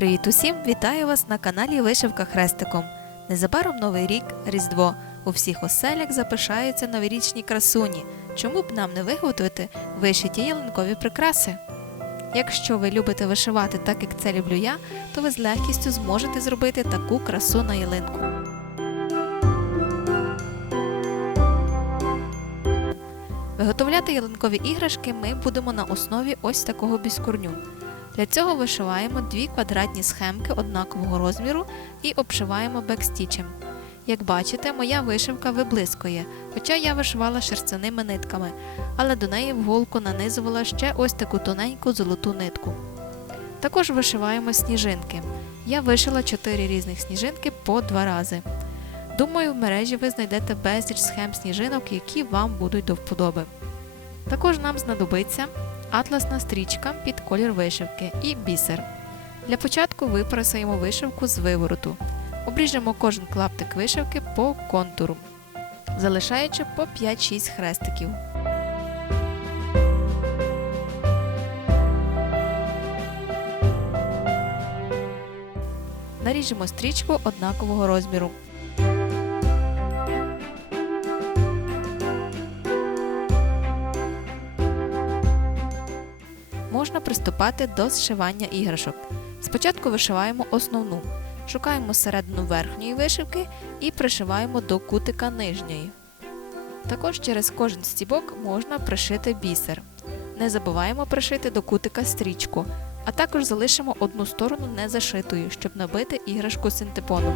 Привіт усім! Вітаю вас на каналі Вишивка Хрестиком. Незабаром Новий рік, Різдво. У всіх оселях запишаються новорічні красуні. Чому б нам не виготовити вишиті ялинкові прикраси? Якщо ви любите вишивати так, як це люблю я, то ви з легкістю зможете зробити таку красу на ялинку. Виготовляти ялинкові іграшки ми будемо на основі ось такого біскурню. Для цього вишиваємо дві квадратні схемки однакового розміру і обшиваємо бекстічем. Як бачите, моя вишивка виблискує, хоча я вишивала шерстяними нитками, але до неї в голку нанизувала ще ось таку тоненьку золоту нитку. Також вишиваємо сніжинки. Я вишила 4 різних сніжинки по два рази. Думаю, в мережі ви знайдете безліч схем сніжинок, які вам будуть до вподоби. Також нам знадобиться атласна стрічка під колір вишивки і бісер. Для початку випрасуємо вишивку з вивороту. Обріжемо кожен клаптик вишивки по контуру, залишаючи по 5-6 хрестиків. Наріжемо стрічку однакового розміру. Можна приступати до зшивання іграшок. Спочатку вишиваємо основну, шукаємо середину верхньої вишивки і пришиваємо до кутика нижньої. Також через кожен стібок можна пришити бісер. Не забуваємо пришити до кутика стрічку, а також залишимо одну сторону незашитою, щоб набити іграшку синтепоном.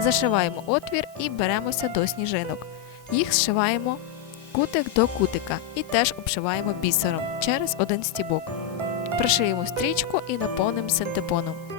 Зашиваємо отвір і беремося до сніжинок. Їх зшиваємо кутик до кутика і теж обшиваємо бісером через один стібок. Пришиємо стрічку і наповнимо синтепоном.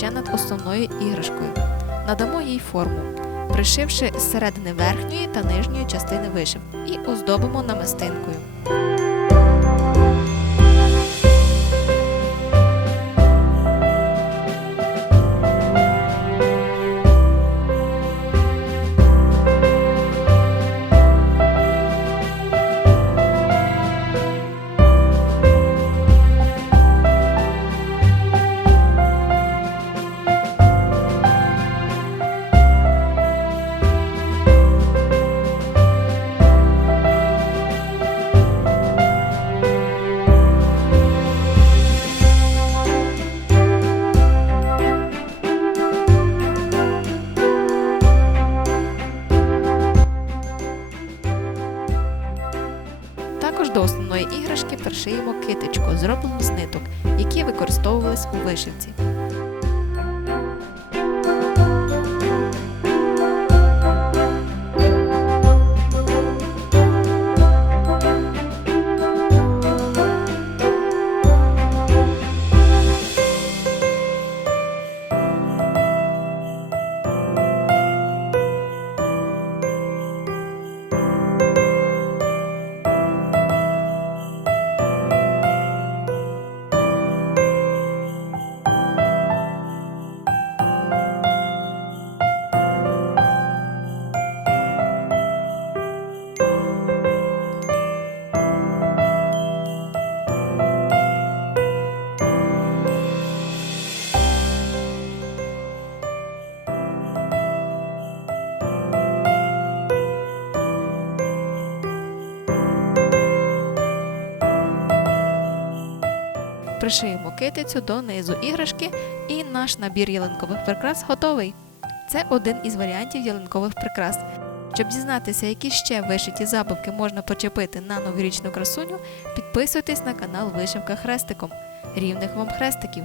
Ще над основною іграшкою. Надамо їй форму, пришивши з середини верхньої та нижньої частини вишив і оздобимо намистинкою. Також до основної іграшки пришиємо китичку, зроблену з ниток, які використовувались у вишивці. Пришиємо китицю донизу іграшки, і наш набір ялинкових прикрас готовий. Це один із варіантів ялинкових прикрас. Щоб дізнатися, які ще вишиті забавки можна почепити на новорічну красуню, підписуйтесь на канал Вишивка Хрестиком. Рівних вам хрестиків!